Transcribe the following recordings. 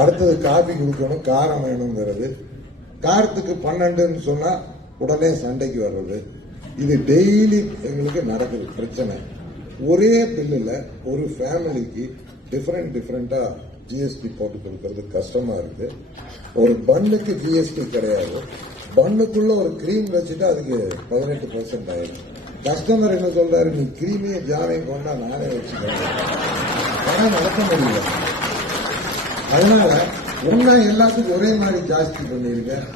அடுத்தது காபி கொடுக்கணும், காரம் வேணுங்கிறது. காரத்துக்கு 12ன்னு சொன்னா உடனே சண்டைக்கு வர்றது. இது டெய்லி எங்களுக்கு நடக்குது பிரச்சனை. ஒரே பில்லுல ஒரு ஃபேமிலிக்கு டிஃபரெண்டா ஜிஎஸ்டி போட்டு கொடுக்கறது கஷ்டமா இருக்கு. ஒரு பண்ணுக்கு ஜிஎஸ்டி கிடையாது. பண்ணுக்குள்ள ஒரு கிரீம் வச்சுட்டு அதுக்கு 18% ஆயிடும். கஸ்டமர் என்ன சொல்றாரு, நீ கிரீமையும் ஜாமையும் கொண்டா நானே வச்சுக்கிறேன். ஆனா நடக்க முடியல. அதனால ஒன்னா எல்லாத்துக்கும் ஒரே மாதிரி ஜாஸ்தி பண்ணிருக்கேன்.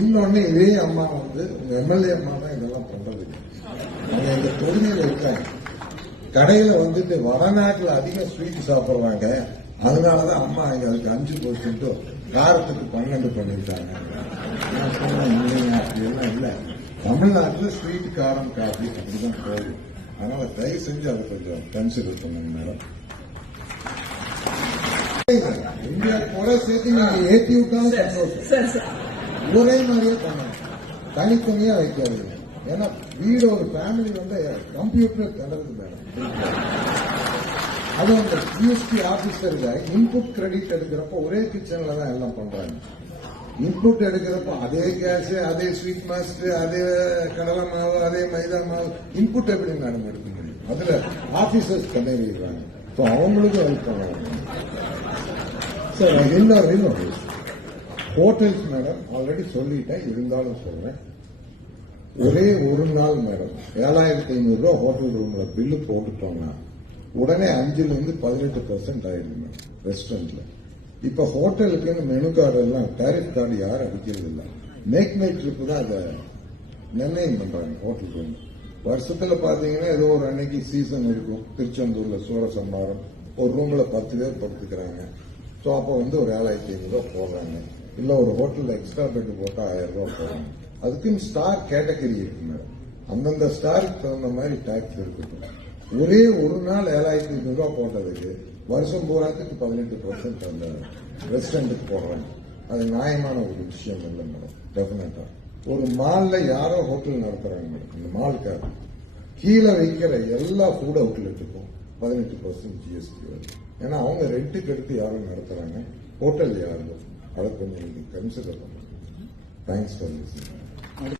இன்னொன்னு இதே அம்மா உங்க எம்எல்ஏ அம்மா தான் இதெல்லாம் பண்றது. அவங்க எங்க தொகுதியில இருக்காங்க. கடையில வந்துட்டு வடநாட்டுல அதிக ஸ்வீட் சாப்பிடுறாங்க. அதனாலதான் அம்மா அதுக்கு 5% காரத்துக்கு 12 பண்ணிருக்காங்க. நான் சொன்னேன் இல்லைங்க, அப்படியெல்லாம் இல்ல. தமிழ்நாட்டுல ஸ்வீட், காரம், காஃபி அப்படிதான் போகுது. அதனால தயவு செஞ்சு அதை கொஞ்சம் கன்சிடர் பண்ணுங்க மேடம். இந்தியா கூட சேர்த்து நீங்க ஏற்றி விட்டாலும் சந்தோஷம். ஒரே மாதிரியே பண்ணணும், தனித்தனியா வைக்காதீங்க. ஏன்னா வீடு ஒரு ஃபேமிலி கம்ப்யூட்டர் தடவுது மேடம். அது அந்த ஜிஎஸ்டி ஆபீசருக்கு இன்புட் கிரெடிட் எடுக்கிறப்ப ஒரே கிச்சன்ல தான் எல்லாம் பண்றாங்க. இன்புட் எடுக்கிறப்ப அதே கேஸ், அதே ஸ்வீட் மாஸ்டர், அதே கடலை மாவு, அதே மைதா மாவு, இன்புட் எப்படி மேடம் எடுக்க முடியும்? அதுல ஆபீசர்ஸ் கண்டறிகிறாங்க. அவங்களுக்கும் ஹெல்ப் பண்ணுவாங்க. இன்னொரு ஹோட்டல்ஸ் மேடம் ஆல்ரெடி சொல்லிட்டேன், இருந்தாலும் சொல்றேன். ஒரே ஒரு நாள் மேடம் 7500 ரூபாய் ஹோட்டல் ரூம்ல பில்லு போட்டுட்டோம்னா உடனே 5% ஆயிடும் ரெஸ்டாரண்ட்ல. இப்ப ஹோட்டலுக்கு மெனு கார்டு எல்லாம் டாரிஃப் கார்டு யாரும் அடிக்கிறது இல்லை. மேக் மை ட்ரிப் தான் அதை நிர்ணயம் பண்றாங்க ஹோட்டல் ரூம். வருஷத்துல பாத்தீங்கன்னா ஏதோ ஒரு அன்னைக்கு சீசன் இருக்கும். திருச்செந்தூர்ல சூரசம்மாரம் ஒரு ரூம்ல 10 பேர் படுத்துக்கிறாங்க. ஸோ அப்போ ஒரு 7500 ரூபாய் போடுறாங்க. இல்ல ஒரு ஹோட்டல்ல எக்ஸ்ட்ரா பெட் போட்டா 1000 ரூபாய் போடுறாங்க. அதுக்குன்னு ஸ்டார் கேட்டகரி இருக்கு மேடம். அந்தந்த ஸ்டாருக்கு தகுந்த மாதிரி டாக்ஸ் இருக்குது. ஒரே ஒரு நாள் 7500 ரூபாய் போட்டதுக்கு வருஷம் பூராத்துக்கு 18% அந்த ரெஸ்டாரண்ட்டுக்கு போடுறாங்க. அது நியாயமான ஒரு விஷயம் இல்லை மேடம். டெஃபினட்டா ஒரு மால்ல யாரோ ஹோட்டல் நடத்துறாங்க மேடம். இந்த மாலுக்காக கீழே வைக்கிற எல்லா ஃபுட் அவுட்லெட்டுக்கும் 18% ஜிஎஸ்டி வருது. ஏன்னா அவங்க ரெண்டுக்கு எடுத்து யாரும் நடத்துறாங்க, ஹோட்டல் யாரும். அதை கொஞ்சம் கன்சிடர் பண்ணுங்க. Thanks for listening.